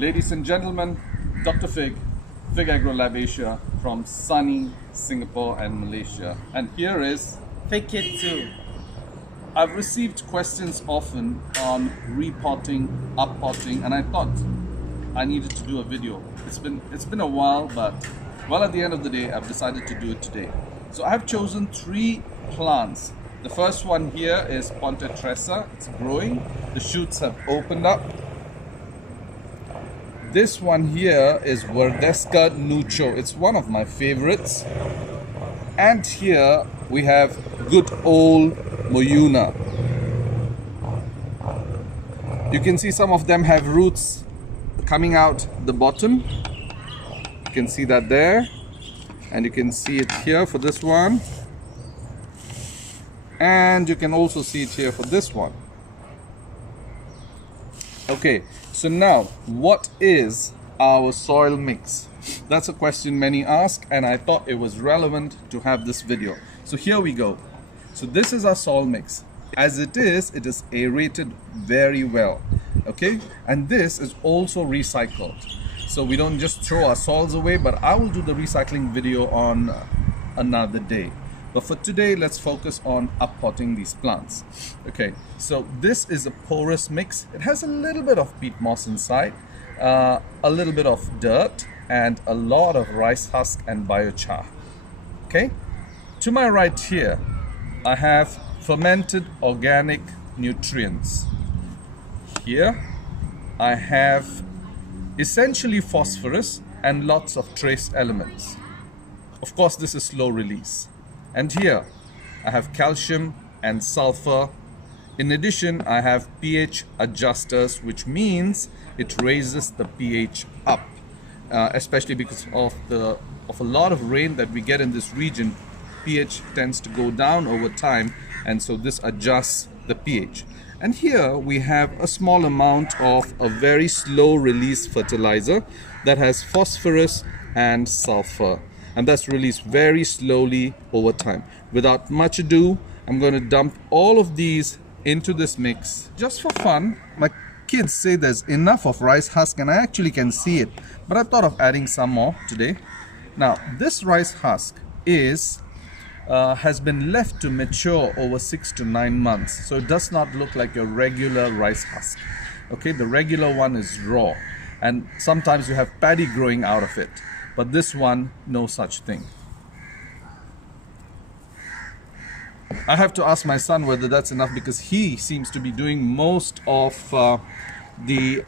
Ladies and gentlemen, Dr. Fig Agro Lab Asia from sunny Singapore and Malaysia. And here is Fig Kit 2. I've received questions often on repotting, uppotting, and I thought I needed to do a video. It's been a while, but well, at the end of the day, I've decided to do it today. So I have chosen 3 plants. The first one here is Ponte-Tressa. It's growing. The shoots have opened up. This one here is Verdesca Nucho. It's one of my favorites. And here we have good old Moyuna. You can see some of them have roots coming out the bottom. You can see that there. And you can see it here for this one. And you can also see it here for this one. Okay, so now what is our soil mix? That's a question many ask, and I thought it was relevant to have this video. So here we go. So this is our soil mix. As it is aerated very well. Okay, and this is also recycled. So we don't just throw our soils away, but I will do the recycling video on another day. But for today, let's focus on uppotting these plants. Okay, so this is a porous mix. It has a little bit of peat moss inside, a little bit of dirt, and a lot of rice husk and biochar. Okay, to my right here, I have fermented organic nutrients. Here, I have essentially phosphorus and lots of trace elements. Of course, this is slow release. And here I have calcium and sulfur. In addition, I have pH adjusters, which means it raises the pH up, especially because of a lot of rain that we get in this region. pH tends to go down over time, and so this adjusts the pH. And here we have a small amount of a very slow release fertilizer that has phosphorus and sulfur. And that's released very slowly over time. Without much ado, I'm going to dump all of these into this mix just for fun. My kids say there's enough of rice husk, and I actually can see it, but I thought of adding some more today. Now, this rice husk has been left to mature over 6 to 9 months, so it does not look like a regular rice husk. Okay, the regular one is raw, and sometimes you have paddy growing out of it. But this one, no such thing. I have to ask my son whether that's enough, because he seems to be doing most of the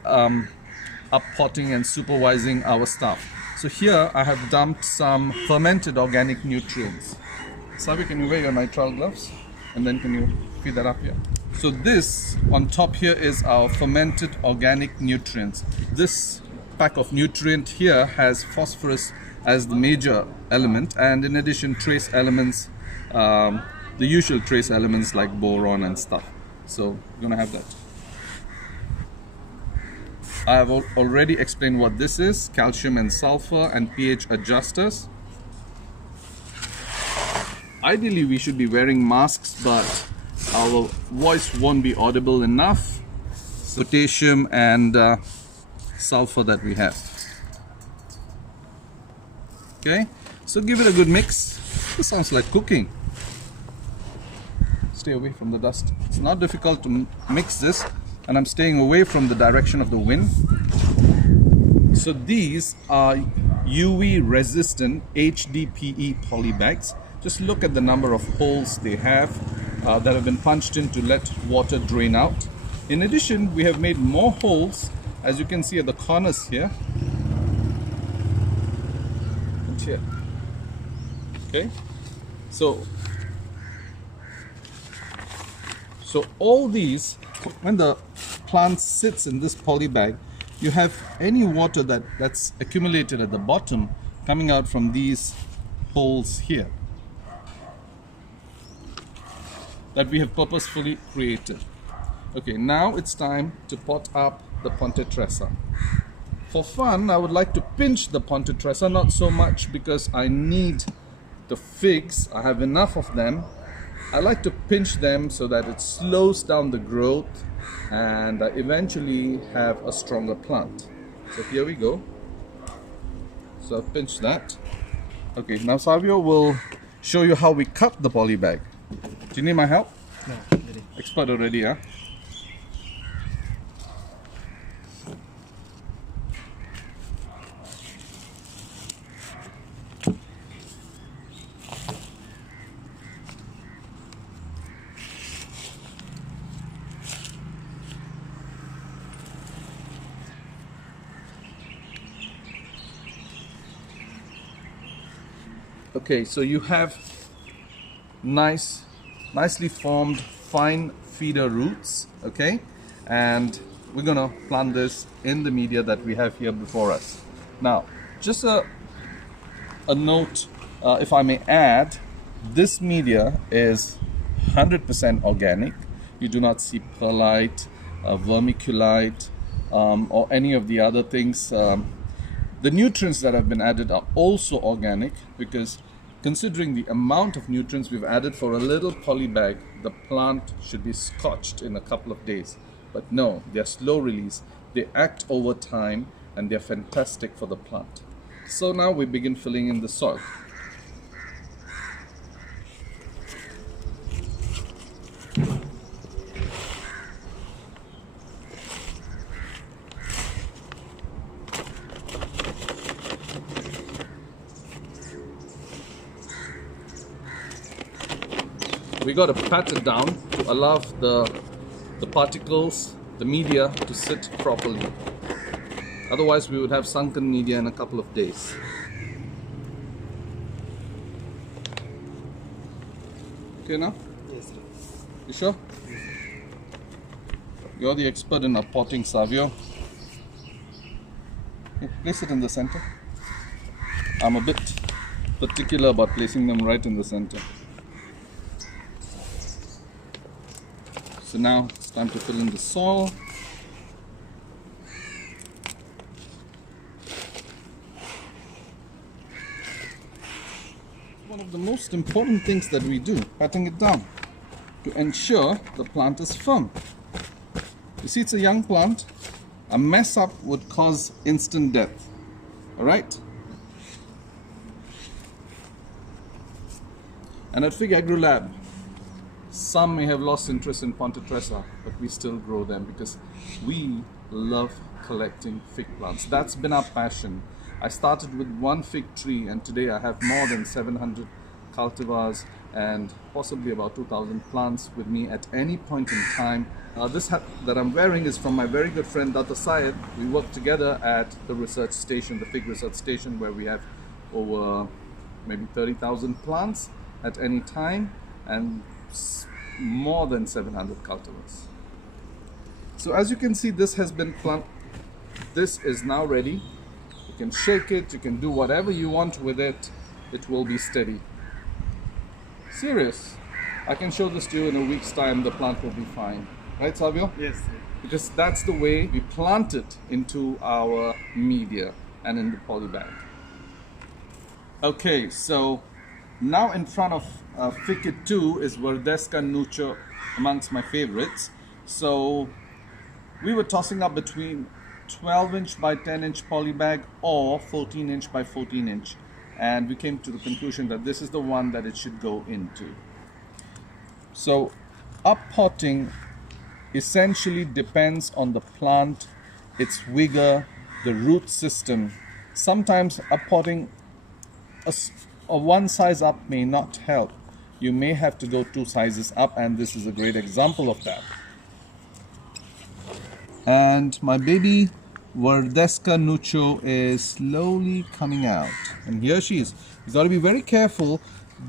uppotting and supervising our stuff. So here I have dumped some fermented organic nutrients. Sabi, can you wear your nitrile gloves? And then can you feed that up here? So this on top here is our fermented organic nutrients. This pack of nutrient here has phosphorus as the major element, and in addition trace elements, the usual trace elements like boron and stuff. So we're gonna have that. I have already explained what this is: calcium and sulfur and pH adjusters. Ideally we should be wearing masks, but our voice won't be audible enough. Potassium and sulfur that we have. Okay, so give it a good mix. This sounds like cooking. Stay away from the dust. It's not difficult to mix this, and I'm staying away from the direction of the wind. So these are UV resistant HDPE poly bags. Just look at the number of holes they have that have been punched in to let water drain out. In addition, we have made more holes, as you can see at the corners here and here. Okay, so all these, when the plant sits in this poly bag, you have any water that's accumulated at the bottom coming out from these holes here that we have purposefully created. Okay, now it's time to pot up the Ponte-Tressa. For fun, I would like to pinch the Ponte-Tressa, not so much because I need the figs, I have enough of them. I like to pinch them so that it slows down the growth and eventually have a stronger plant. So here we go. So I've pinched that. Okay, now Savio will show you how we cut the poly bag. Do you need my help? No, ready. Expert already, huh? Okay, so you have nicely formed fine feeder roots, okay, and we're gonna plant this in the media that we have here before us. Now, just a note, if I may add, this media is 100% organic. You do not see perlite, vermiculite, or any of the other things. The nutrients that have been added are also organic, because considering the amount of nutrients we've added for a little poly bag, the plant should be scorched in a couple of days. But no, they're slow release, they act over time, and they're fantastic for the plant. So now we begin filling in the soil. We got to pat it down to allow the particles, the media, to sit properly. Otherwise we would have sunken media in a couple of days. Okay now? Yes, sir. You sure? Yes. You're the expert in potting, Savio. Okay, place it in the center. I'm a bit particular about placing them right in the center. So now it's time to fill in the soil. One of the most important things that we do, patting it down to ensure the plant is firm. You see, it's a young plant. A mess up would cause instant death. All right? And at Fig Agro Lab, some may have lost interest in Pontitressa, but we still grow them because we love collecting fig plants. That's been our passion. I started with one fig tree, and today I have more than 700 cultivars and possibly about 2,000 plants with me at any point in time. This hat that I'm wearing is from my very good friend Dr. Syed. We work together at the research station, the fig research station, where we have over maybe 30,000 plants at any time, and more than 700 cultivars. So as you can see, this has been planted. This is now ready. You can shake it, you can do whatever you want with it. It will be steady. Serious. I can show this to you in a week's time. The plant will be fine. Right, Savio? Yes, sir. Because that's the way we plant it into our media and in the poly bag. Okay, so now in front of Fig 2 is Verdesca Nucho, amongst my favorites. So we were tossing up between 12-inch by 10-inch poly bag or 14-inch by 14-inch, and we came to the conclusion that this is the one that it should go into. So up potting essentially depends on the plant, its vigor, the root system. Sometimes up potting a one size up may not help. You may have to go 2 sizes up, and this is a great example of that. And my baby Verdesca Nucho is slowly coming out, and here she is. You've got to be very careful.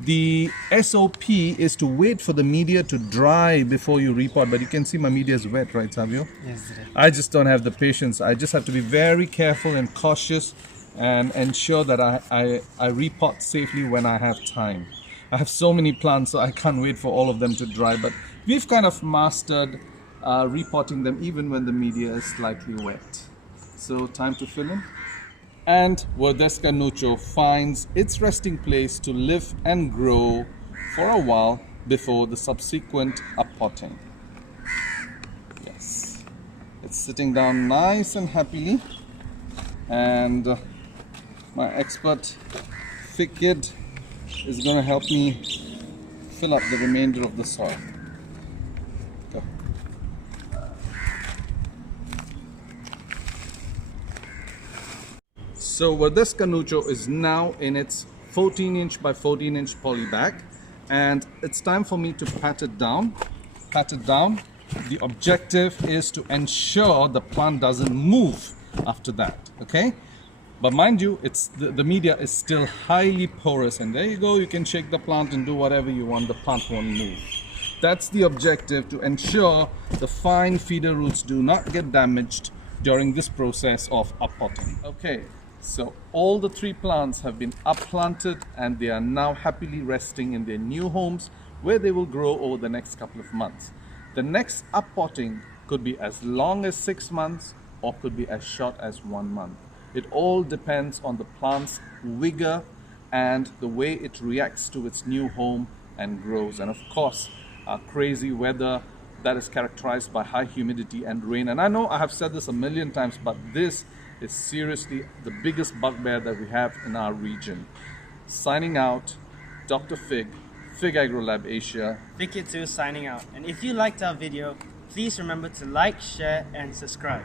The SOP is to wait for the media to dry before you repot, but you can see my media is wet, right, Savio? Yes, sir. I just don't have the patience. I just have to be very careful and cautious and ensure that I repot safely when I have time. I have so many plants, so I can't wait for all of them to dry, but we've kind of mastered repotting them even when the media is slightly wet. So time to fill in. And Verdesca Nucho finds its resting place to live and grow for a while before the subsequent uppotting. Yes, it's sitting down nice and happily. and my expert fig kid is going to help me fill up the remainder of the soil. Go. So this canucho is now in its 14-inch by 14-inch poly bag, and it's time for me to pat it down. The objective is to ensure the plant doesn't move after that, okay? But mind you, the media is still highly porous, and there you go, you can shake the plant and do whatever you want, the plant won't move. That's the objective, to ensure the fine feeder roots do not get damaged during this process of uppotting. Okay, so all the 3 plants have been upplanted and they are now happily resting in their new homes, where they will grow over the next couple of months. The next uppotting could be as long as 6 months or could be as short as 1 month. It all depends on the plant's vigor and the way it reacts to its new home and grows. And of course, crazy weather that is characterized by high humidity and rain. And I know I have said this a million times, but this is seriously the biggest bugbear that we have in our region. Signing out, Dr. Fig, Fig AgroLab Asia. Fig Kid 2 signing out. And if you liked our video, please remember to like, share and subscribe.